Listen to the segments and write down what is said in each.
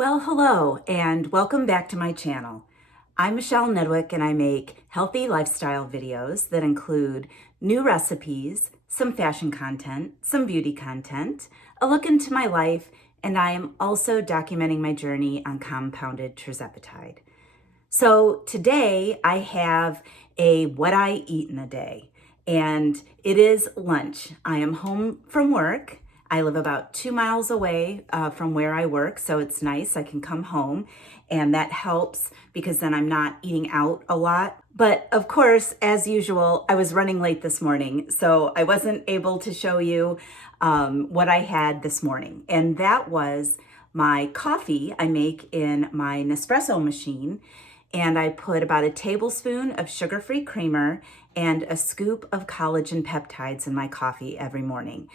Well, hello, and welcome back to my channel. I'm Michelle Nedwick, and I make healthy lifestyle videos that include new recipes, some fashion content, some beauty content, a look into my life, and I am also documenting my journey on compounded Tirzepatide. So today I have a what I eat in a day, and it is lunch. I am home from work. I live about 2 miles away from where I work, so it's nice. I can come home, and that helps because then I'm not eating out a lot. But of course, as usual, I was running late this morning, so I wasn't able to show you what I had this morning. And that was my coffee I make in my Nespresso machine. And I put about a tablespoon of sugar-free creamer and a scoop of collagen peptides in my coffee every morning.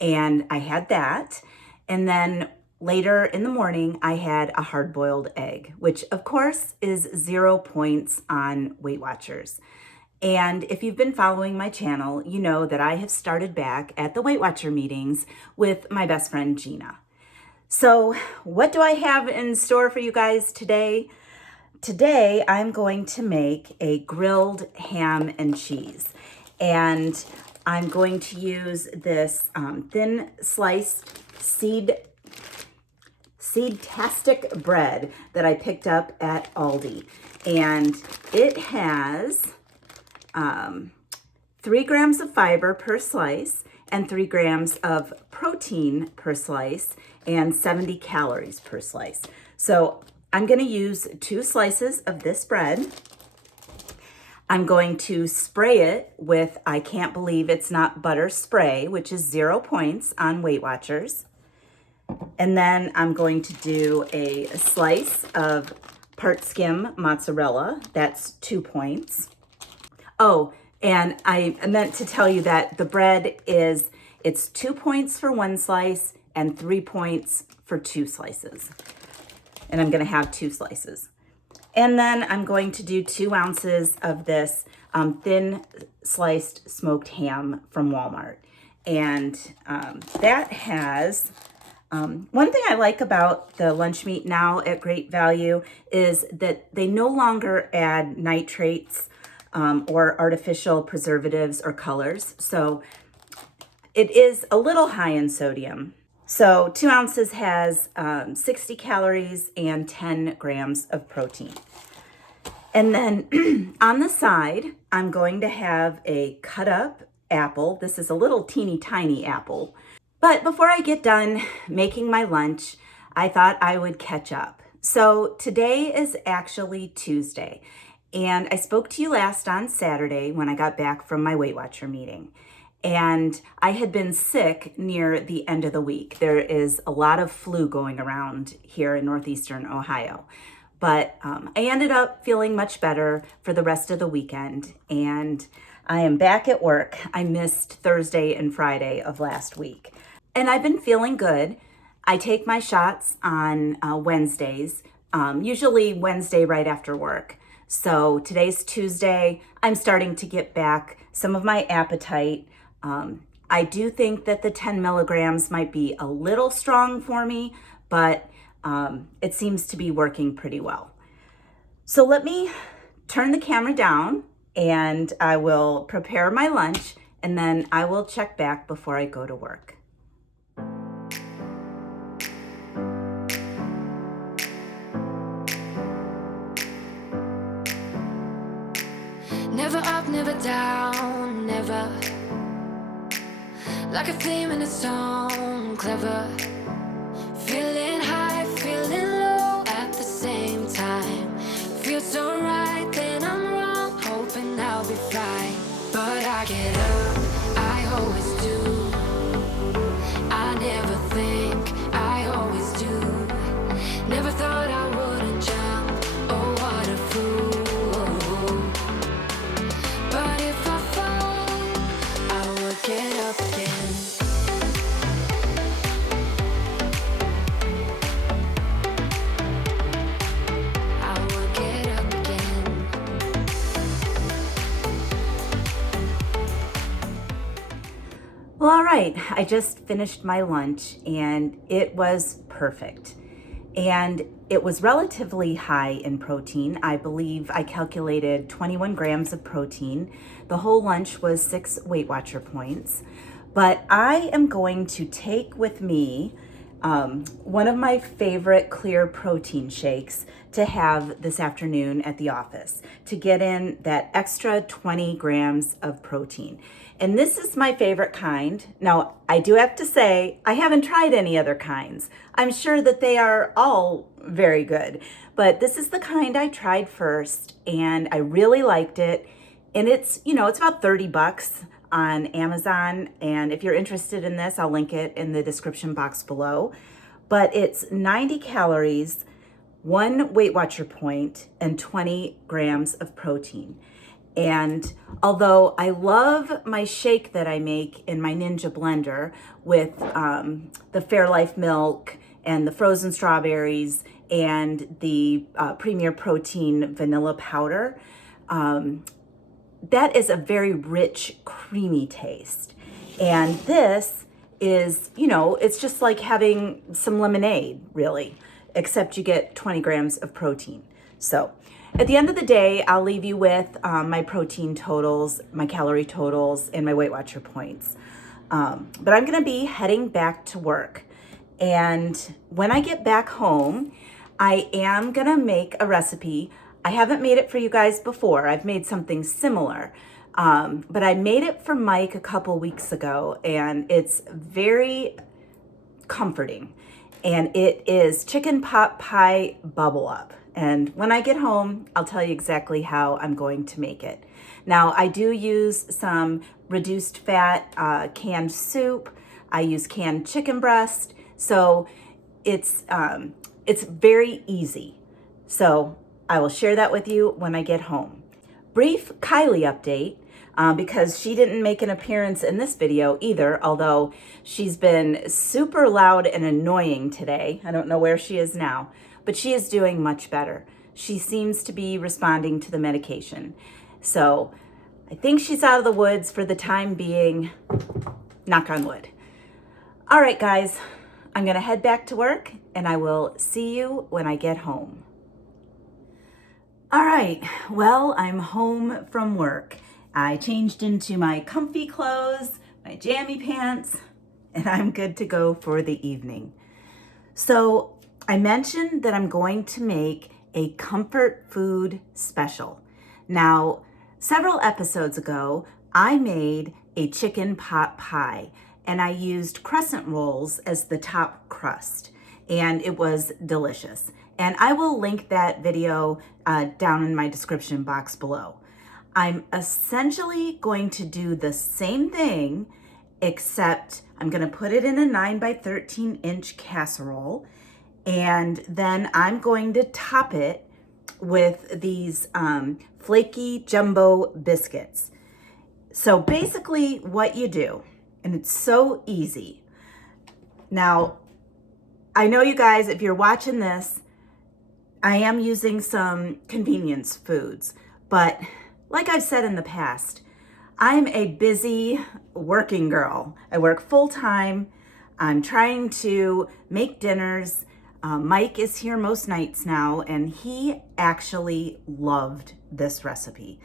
And I had that. And then later in the morning, I had a hard-boiled egg, which of course is 0 points on Weight Watchers. And if you've been following my channel, you know that I have started back at the Weight Watcher meetings with my best friend, Gina. So what do I have in store for you guys today? Today, I'm going to make a grilled ham and cheese. And I'm going to use this thin sliced seed-tastic bread that I picked up at Aldi. And it has 3 grams of fiber per slice and 3 grams of protein per slice and 70 calories per slice. So I'm going to use 2 slices of this bread. I'm going to spray it with I Can't Believe It's Not Butter spray, which is 0 points on Weight Watchers. And then I'm going to do a slice of part skim mozzarella. That's 2 points. Oh, and I meant to tell you that the bread it's 2 points for 1 slice and 3 points for 2 slices. And I'm going to have 2 slices. And then I'm going to do 2 ounces of this thin sliced smoked ham from Walmart. And that has, one thing I like about the lunch meat now at Great Value is that they no longer add nitrates or artificial preservatives or colors. So it is a little high in sodium. So 2 ounces has 60 calories and 10 grams of protein. And then on the side, I'm going to have a cut up apple. This is a little teeny tiny apple. But before I get done making my lunch, I thought I would catch up. So today is actually Tuesday. And I spoke to you last on Saturday when I got back from my Weight Watcher meeting. And I had been sick near the end of the week. There is a lot of flu going around here in northeastern Ohio. But I ended up feeling much better for the rest of the weekend. And I am back at work. I missed Thursday and Friday of last week. And I've been feeling good. I take my shots on Wednesdays, usually Wednesday right after work. So today's Tuesday. I'm starting to get back some of my appetite. I do think that the 10 milligrams might be a little strong for me, but it seems to be working pretty well. So let me turn the camera down and I will prepare my lunch and then I will check back before I go to work. Never up, never down, never. Like a theme in a song, clever. Feeling high, feeling low at the same time. Feels so right, then I'm wrong, hoping I'll be fine. But I get up, I always do. I never think, I always do. Never thought I wouldn't jump, oh what a fool. But if I fall, I will get up again. Well, all right, I just finished my lunch and it was perfect. and it was relatively high in protein. I believe I calculated 21 grams of protein. The whole lunch was 6 Weight Watcher points. But I am going to take with me one of my favorite clear protein shakes to have this afternoon at the office to get in that extra 20 grams of protein. And this is my favorite kind. Now, I do have to say, I haven't tried any other kinds. I'm sure that they are all very good, but this is the kind I tried first and I really liked it. And it's, it's about 30 bucks on Amazon. And if you're interested in this, I'll link it in the description box below. But it's 90 calories, 1 Weight Watcher point, and 20 grams of protein. And although I love my shake that I make in my Ninja blender with the Fairlife milk and the frozen strawberries and the Premier Protein vanilla powder, that is a very rich, creamy taste. And this is, it's just like having some lemonade, really, except you get 20 grams of protein. So at the end of the day, I'll leave you with my protein totals, my calorie totals, and my Weight Watcher points. But I'm gonna be heading back to work. And when I get back home, I am gonna make a recipe. I haven't made it for you guys before. I've made something similar, but I made it for Mike a couple weeks ago, and it's very comforting. And it is chicken pot pie bubble up. And when I get home, I'll tell you exactly how I'm going to make it. Now, I do use some reduced fat canned soup. I use canned chicken breast. So it's very easy. So I will share that with you when I get home. Brief Kylie update, because she didn't make an appearance in this video either, although she's been super loud and annoying today. I don't know where she is now, but she is doing much better. She seems to be responding to the medication. So I think she's out of the woods for the time being, knock on wood. All right, guys, I'm gonna head back to work and I will see you when I get home. All right, well, I'm home from work. I changed into my comfy clothes, my jammy pants, and I'm good to go for the evening. So I mentioned that I'm going to make a comfort food special. Now, several episodes ago, I made a chicken pot pie and I used crescent rolls as the top crust, and it was delicious. And I will link that video down in my description box below. I'm essentially going to do the same thing, except I'm gonna put it in a 9 by 13 inch casserole, and then I'm going to top it with these flaky jumbo biscuits. So basically what you do, and it's so easy. Now, I know you guys, if you're watching this, I am using some convenience foods, but like I've said in the past, I'm a busy working girl. I work full time. I'm trying to make dinners. Mike is here most nights now, and he actually loved this recipe.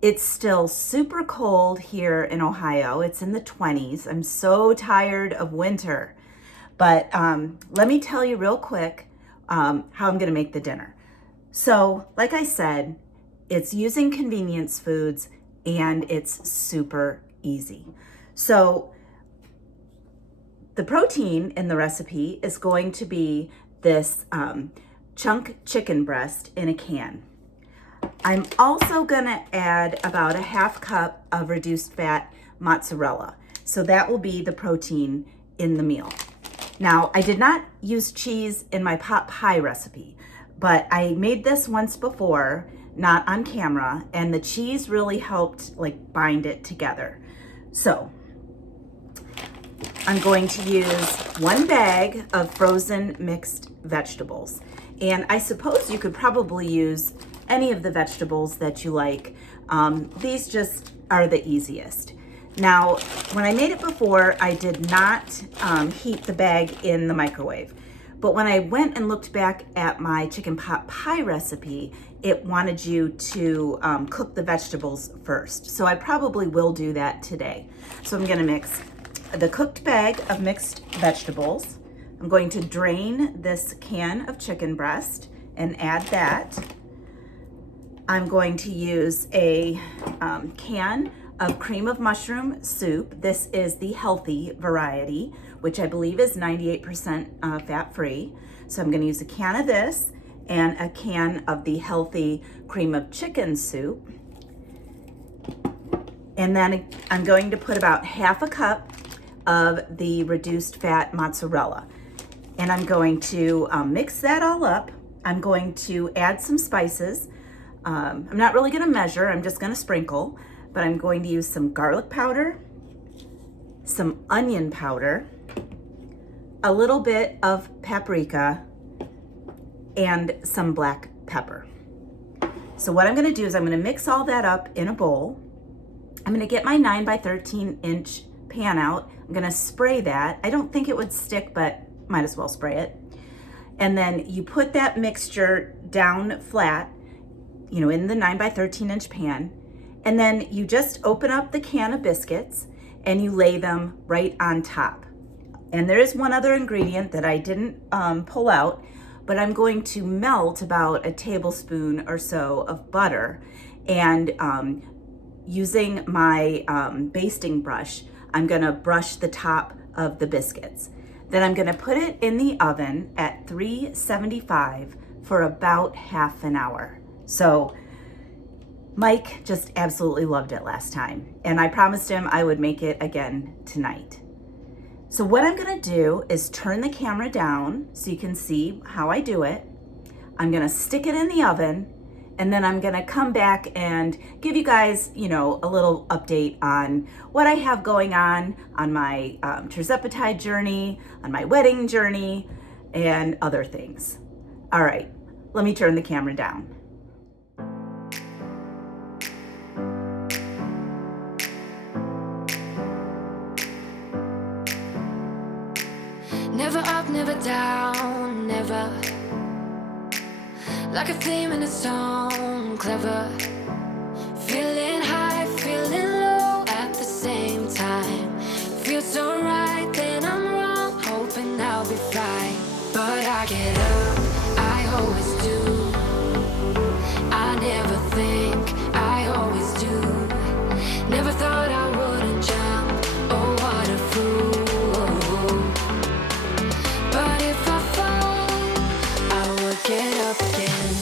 It's still super cold here in Ohio. It's in the 20s. I'm so tired of winter. But let me tell you real quick how I'm gonna make the dinner. So, like I said, it's using convenience foods and it's super easy. So the protein in the recipe is going to be this chunk chicken breast in a can. I'm also gonna add about a half cup of reduced fat mozzarella. So that will be the protein in the meal. Now, I did not use cheese in my pot pie recipe, but I made this once before, not on camera, and the cheese really helped like bind it together. So I'm going to use 1 bag of frozen mixed vegetables. And I suppose you could probably use any of the vegetables that you like. These just are the easiest. Now, when I made it before, I did not heat the bag in the microwave. But when I went and looked back at my chicken pot pie recipe, it wanted you to cook the vegetables first. So I probably will do that today. So I'm gonna mix the cooked bag of mixed vegetables. I'm going to drain this can of chicken breast and add that. I'm going to use a can of cream of mushroom soup. This is the healthy variety, which I believe is 98% fat-free. So I'm gonna use a can of this and a can of the healthy cream of chicken soup. And then I'm going to put about half a cup of the reduced fat mozzarella. And I'm going to mix that all up. I'm going to add some spices. I'm not really gonna measure, I'm just gonna sprinkle, but I'm going to use some garlic powder, some onion powder, a little bit of paprika, and some black pepper. So what I'm gonna do is I'm gonna mix all that up in a bowl. I'm gonna get my 9 by 13 inch pan out. I'm gonna spray that. I don't think it would stick, but might as well spray it. And then you put that mixture down flat, you know, in the 9 by 13 inch pan. And then you just open up the can of biscuits and you lay them right on top. And there is one other ingredient that I didn't pull out, but I'm going to melt about a tablespoon or so of butter, and using my basting brush, I'm gonna brush the top of the biscuits. Then I'm gonna put it in the oven at 375 for about half an hour. So Mike just absolutely loved it last time, and I promised him I would make it again tonight. So what I'm gonna do is turn the camera down so you can see how I do it. I'm gonna stick it in the oven, and then I'm gonna come back and give you guys, you know, a little update on what I have going on my Tirzepatide journey, on my wedding journey, and other things. All right, let me turn the camera down. Never up, never down, never. Like a theme in a song, clever. Feeling high, feeling low at the same time. Feels so right, then I'm wrong, hoping I'll be fine. But I get up, I always do. I never think, I always do. Never thought I wouldn't jump, oh what a fool. But if I fall, I would get up again.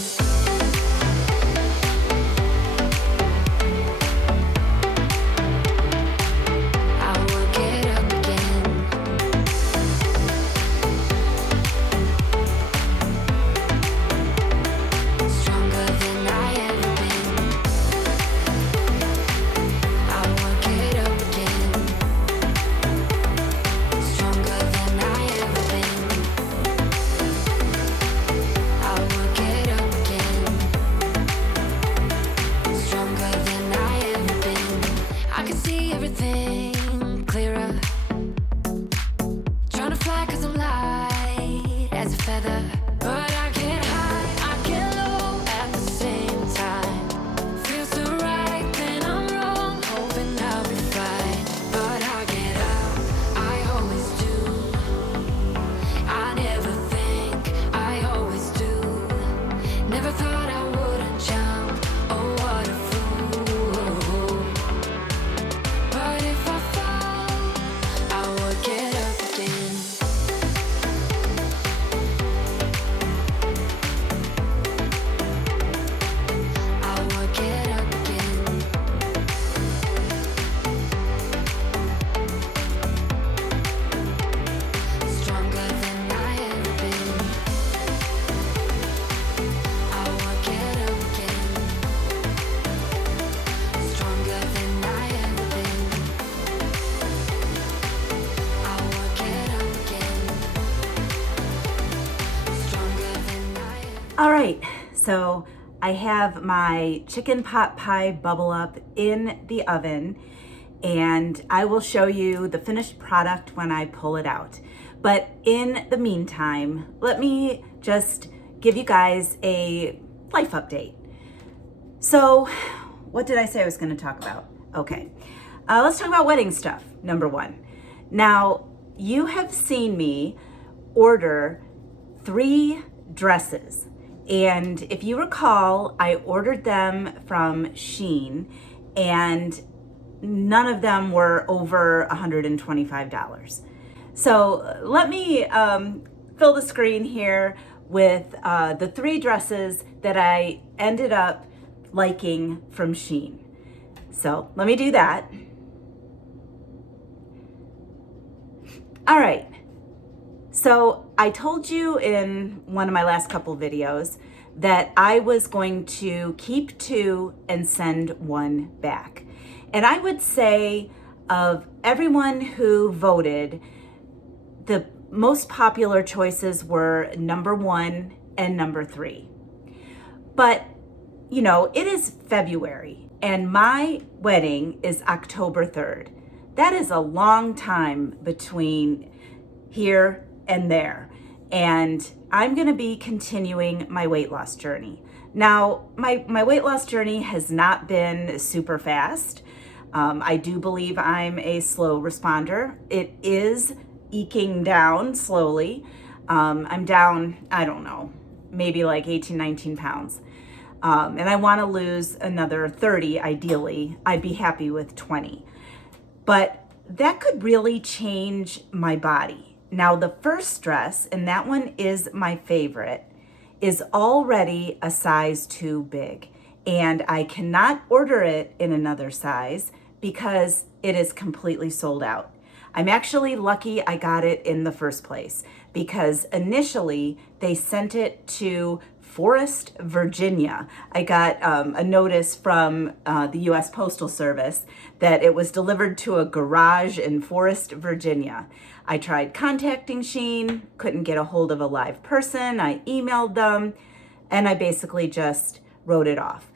All right, so I have my chicken pot pie bubble up in the oven, and I will show you the finished product when I pull it out. But in the meantime, let me just give you guys a life update. So, what did I say I was going to talk about? Okay, let's talk about wedding stuff, number one. Now, you have seen me order 3 dresses. And if you recall, I ordered them from Shein, and none of them were over $125. So let me fill the screen here with the 3 dresses that I ended up liking from Shein. So let me do that. All right. So I told you in one of my last couple videos that I was going to keep 2 and send 1 back. And I would say of everyone who voted, the most popular choices were number 1 and number 3. But, you know, it is February and my wedding is October 3rd. That is a long time between here and there. And I'm going to be continuing my weight loss journey. Now, my weight loss journey has not been super fast. I do believe I'm a slow responder. It is eking down slowly. I'm down, I don't know, maybe like 18, 19 pounds. And I want to lose another 30, ideally. I'd be happy with 20. But that could really change my body. Now, the first dress, and that one is my favorite, is already a size too big. And I cannot order it in another size because it is completely sold out. I'm actually lucky I got it in the first place because initially they sent it to Forest, Virginia. I got a notice from the U.S. Postal Service that it was delivered to a garage in Forest, Virginia. I tried contacting Shein, couldn't get a hold of a live person. I emailed them, and I basically just wrote it off.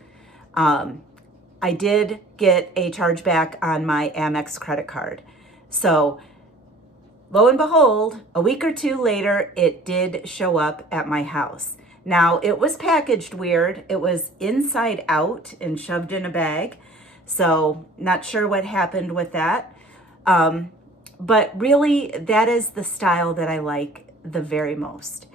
I did get a chargeback on my Amex credit card. So lo and behold, a week or 2 later, it did show up at my house. Now, it was packaged weird. It was inside out and shoved in a bag. So not sure what happened with that. But really, that is the style that I like the very most.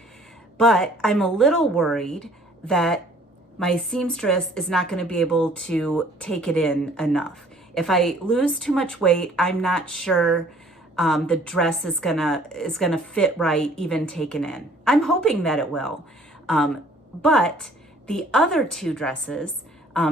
But I'm a little worried that my seamstress is not going to be able to take it in enough. If I lose too much weight, I'm not sure the dress is gonna fit right, even taken in. I'm hoping that it will. But the other 2 dresses,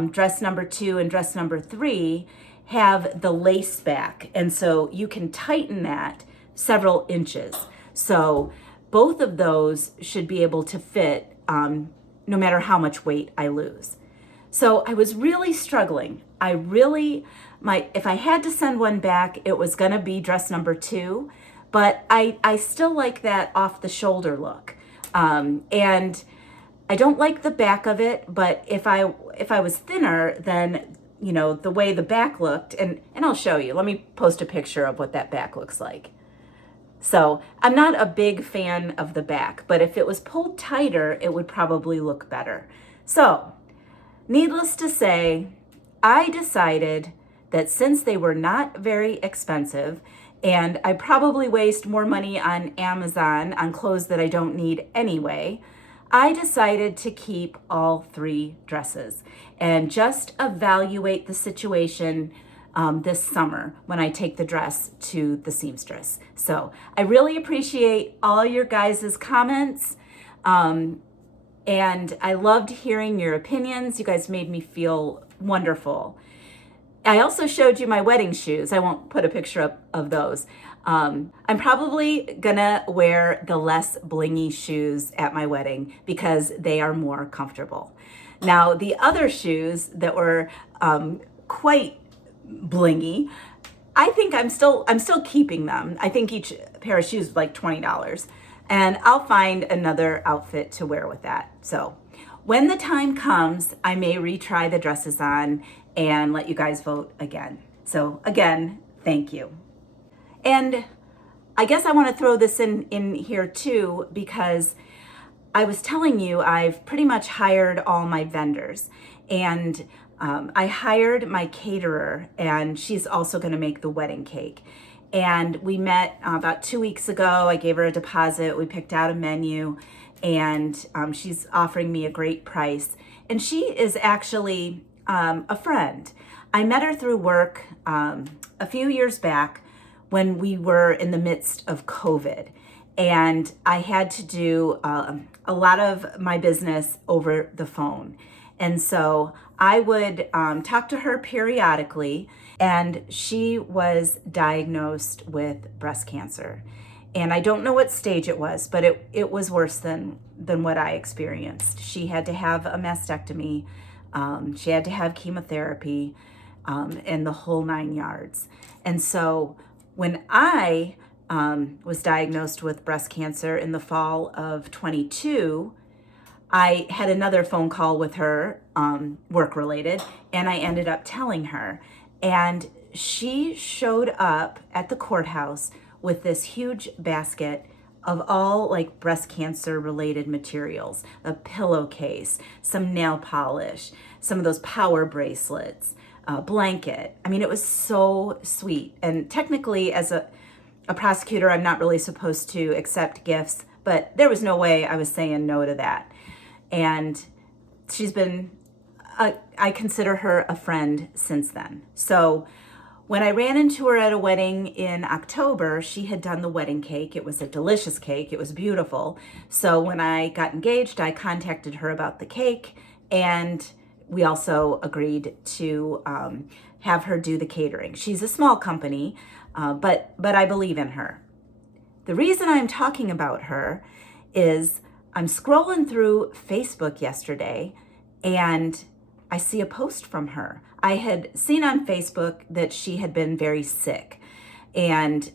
dress number 2 and dress number 3, have the lace back. And so you can tighten that several inches. So both of those should be able to fit no matter how much weight I lose. So I was really struggling. If I had to send one back, it was gonna be dress number 2, but I still like that off the shoulder look. And I don't like the back of it, but if I was thinner, then, you know, the way the back looked, and I'll show you. Let me post a picture of what that back looks like. So I'm not a big fan of the back, but if it was pulled tighter, it would probably look better. So needless to say, I decided that since they were not very expensive, and I probably waste more money on Amazon on clothes that I don't need anyway, I decided to keep all 3 dresses and just evaluate the situation this summer when I take the dress to the seamstress. So I really appreciate all your guys' comments. And I loved hearing your opinions. You guys made me feel wonderful. I also showed you my wedding shoes. I won't put a picture up of those. I'm probably gonna wear the less blingy shoes at my wedding because they are more comfortable. Now, the other shoes that were quite blingy, I think I'm still keeping them. I think each pair of shoes is like $20, and I'll find another outfit to wear with that. So when the time comes, I may retry the dresses on and let you guys vote again. So again, thank you. And I guess I want to throw this in here too, because I was telling you I've pretty much hired all my vendors, and I hired my caterer, and she's also going to make the wedding cake. And we met about 2 weeks ago. I gave her a deposit. We picked out a menu, and she's offering me a great price. And she is actually a friend. I met her through work a few years back when we were in the midst of COVID. And I had to do a lot of my business over the phone. And so I would talk to her periodically, and she was diagnosed with breast cancer. And I don't know what stage it was, but it was worse than what I experienced. She had to have a mastectomy. She had to have chemotherapy, and the whole 9 yards. And so when I was diagnosed with breast cancer in the fall of 22, I had another phone call with her, work related, and I ended up telling her. And she showed up at the courthouse with this huge basket of all like breast cancer related materials, a pillowcase, some nail polish, some of those power bracelets, a blanket. I mean, it was so sweet. And technically, as a prosecutor, I'm not really supposed to accept gifts, but there was no way I was saying no to that. And she's been, I consider her a friend since then. So when I ran into her at a wedding in October, she had done the wedding cake. It was a delicious cake. It was beautiful. So when I got engaged, I contacted her about the cake, and we also agreed to have her do the catering. She's a small company, but I believe in her. The reason I'm talking about her is I'm scrolling through Facebook yesterday, and I see a post from her. I had seen on Facebook that she had been very sick, and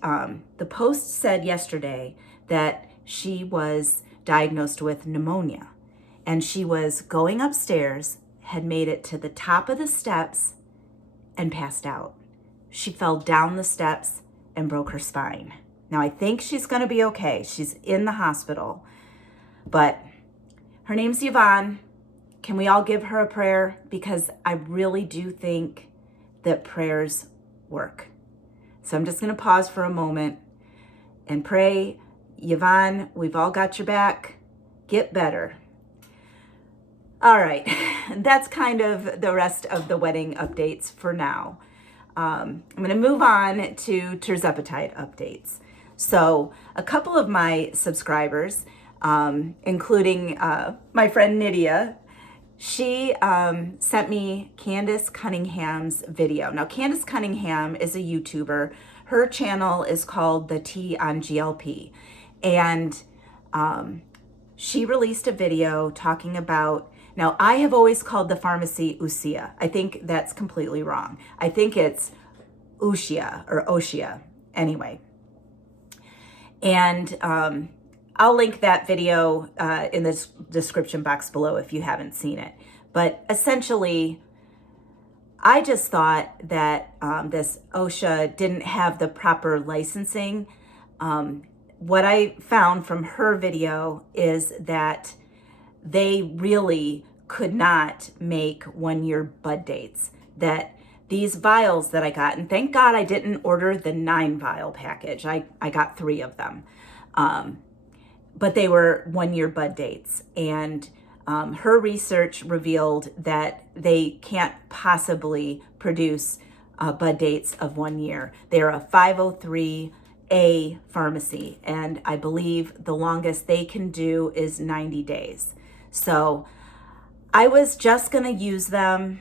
the post said yesterday that she was diagnosed with pneumonia, and she was going upstairs, had made it to the top of the steps, and passed out. She fell down the steps and broke her spine. Now, I think she's going to be okay. She's in the hospital, but her name's Yvonne. Can we all give her a prayer? Because I really do think that prayers work. So I'm just going to pause for a moment and pray. Yvonne, we've all got your back. Get better. All right, that's kind of the rest of the wedding updates for now. I'm going to move on to Tirzepatide updates. So a couple of my subscribers, including my friend Nydia, she sent me Candace Cunningham's video. Now, Candace Cunningham is a YouTuber. Her channel is called The Tea on GLP. And she released a video talking about, now I have always called the pharmacy Usia. I think that's completely wrong. I think it's Ushia or Oshia. Anyway. And I'll link that video in the description box below if you haven't seen it. But essentially, I just thought that this OSHA didn't have the proper licensing. What I found from her video is that they really could not make 1 year bud dates. That these vials that I got, and thank God I didn't order the 9 vial package. I got 3 of them. But they were 1 year bud dates. And her research revealed that they can't possibly produce bud dates of 1 year. They're a 503A pharmacy, and I believe the longest they can do is 90 days. So I was just gonna use them,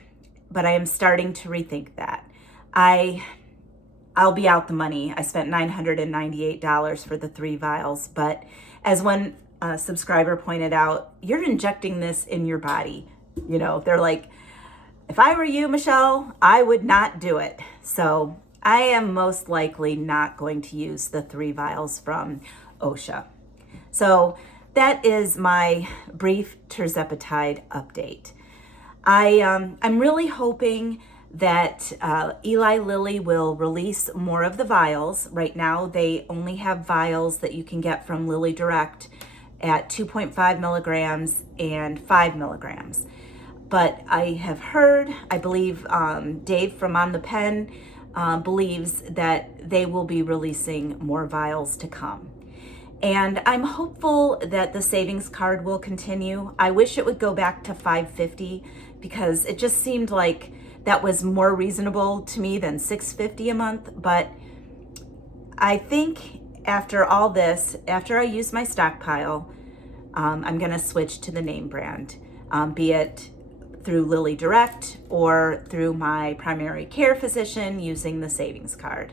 but I am starting to rethink that. I'll be out the money. I spent $998 for the 3 vials, but as one subscriber pointed out, you're injecting this in your body. You know, they're like, if I were you, Michelle, I would not do it. So I am most likely not going to use the 3 vials from OSHA. So that is my brief Tirzepatide update. I'm really hoping that Eli Lilly will release more of the vials. Right now, they only have vials that you can get from Lilly Direct at 2.5 milligrams and 5 milligrams. But I have heard, I believe Dave from On the Pen believes that they will be releasing more vials to come. And I'm hopeful that the savings card will continue. I wish it would go back to $5.50 because it just seemed like that was more reasonable to me than $6.50 a month. But I think after all this, after I use my stockpile, I'm gonna switch to the name brand, be it through Lilly Direct or through my primary care physician using the savings card.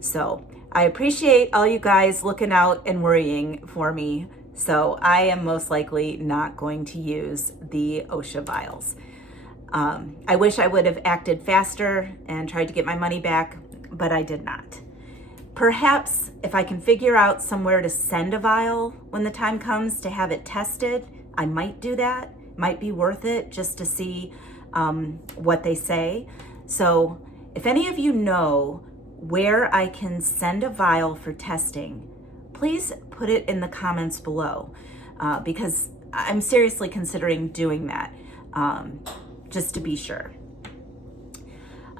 So I appreciate all you guys looking out and worrying for me. So I am most likely not going to use the OSHA vials. I wish I would have acted faster and tried to get my money back, but I did not. Perhaps if I can figure out somewhere to send a vial when the time comes to have it tested, I might do that. Might be worth it just to see what they say. So if any of you know where I can send a vial for testing, please put it in the comments below because I'm seriously considering doing that just to be sure.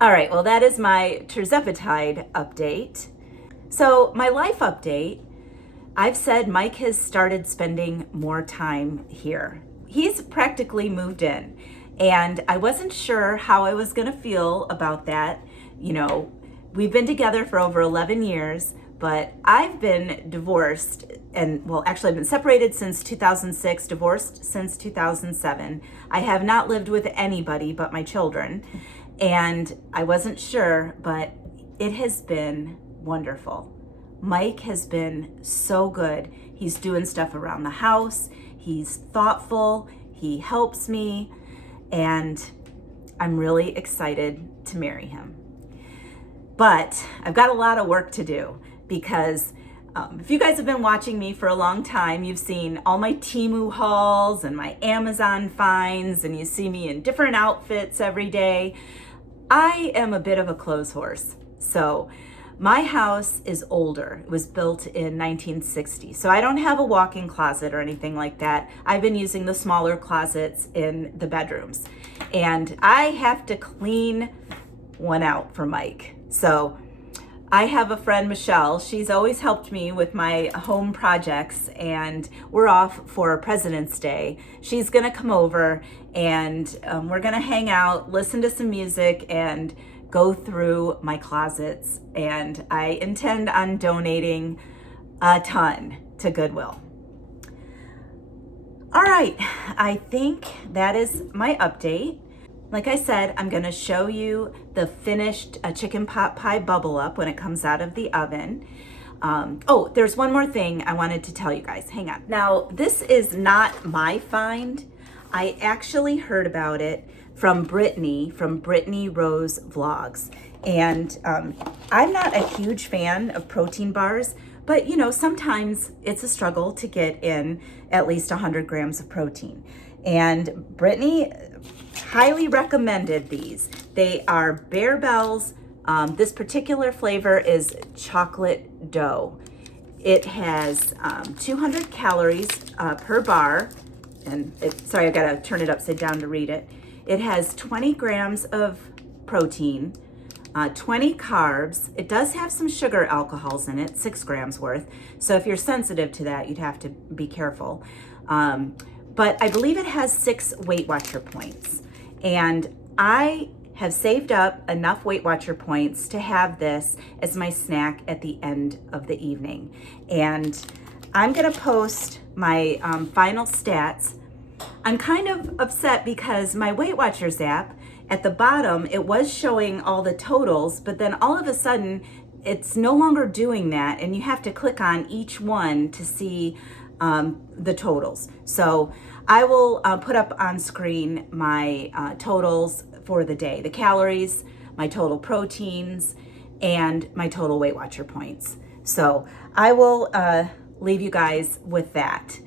All right, well, that is my Tirzepatide update. So my life update, I've said Mike has started spending more time here. He's practically moved in, and I wasn't sure how I was gonna feel about that. You know, we've been together for over 11 years, but I've been divorced and, well, actually I've been separated since 2006, divorced since 2007. I have not lived with anybody but my children, and I wasn't sure, but it has been wonderful. Mike has been so good. He's doing stuff around the house. He's thoughtful, he helps me, and I'm really excited to marry him. But I've got a lot of work to do because if you guys have been watching me for a long time, you've seen all my Temu hauls and my Amazon finds, and you see me in different outfits every day. I am a bit of a clothes horse. So my house is older. It was built in 1960. So I don't have a walk-in closet or anything like that. I've been using the smaller closets in the bedrooms. And I have to clean one out for Mike. So I have a friend, Michelle. She's always helped me with my home projects, and we're off for President's Day. She's gonna come over and we're gonna hang out, listen to some music, and go through my closets, and I intend on donating a ton to Goodwill. All right, I think that is my update. Like I said, I'm gonna show you the finished chicken pot pie bubble up when it comes out of the oven. Oh, there's one more thing I wanted to tell you guys. Hang on. Now, this is not my find. I actually heard about it from Brittany Rose Vlogs. And I'm not a huge fan of protein bars, but you know, sometimes it's a struggle to get in at least 100 grams of protein. And Brittany highly recommended these. They are Bear Bells. This particular flavor is chocolate dough. It has 200 calories per bar. And sorry, I gotta turn it upside down to read it. It has 20 grams of protein, 20 carbs. It does have some sugar alcohols in it, 6 grams worth. So if you're sensitive to that, you'd have to be careful. But I believe it has 6 Weight Watcher points. And I have saved up enough Weight Watcher points to have this as my snack at the end of the evening. And I'm gonna post my final stats. I'm kind of upset because my Weight Watchers app, at the bottom, it was showing all the totals, but then all of a sudden, it's no longer doing that, and you have to click on each one to see the totals. So I will put up on screen my totals for the day, the calories, my total proteins, and my total Weight Watcher points. So I will leave you guys with that.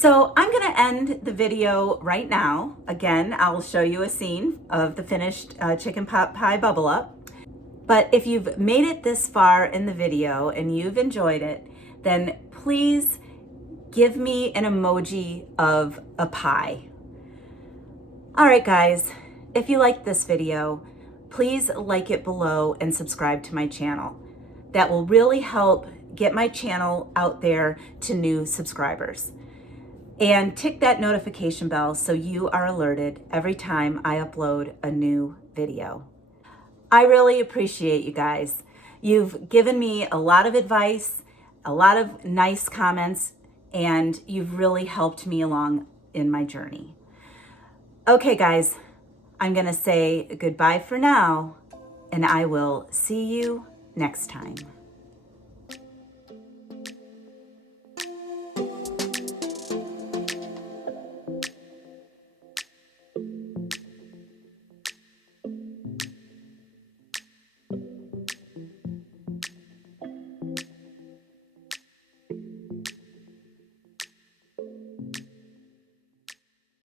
So I'm going to end the video right now. Again, I'll show you a scene of the finished chicken pot pie bubble up. But if you've made it this far in the video and you've enjoyed it, then please give me an emoji of a pie. All right, guys, if you liked this video, please like it below and subscribe to my channel. That will really help get my channel out there to new subscribers. And tick that notification bell so you are alerted every time I upload a new video. I really appreciate you guys. You've given me a lot of advice, a lot of nice comments, and you've really helped me along in my journey. Okay, guys, I'm gonna say goodbye for now, and I will see you next time.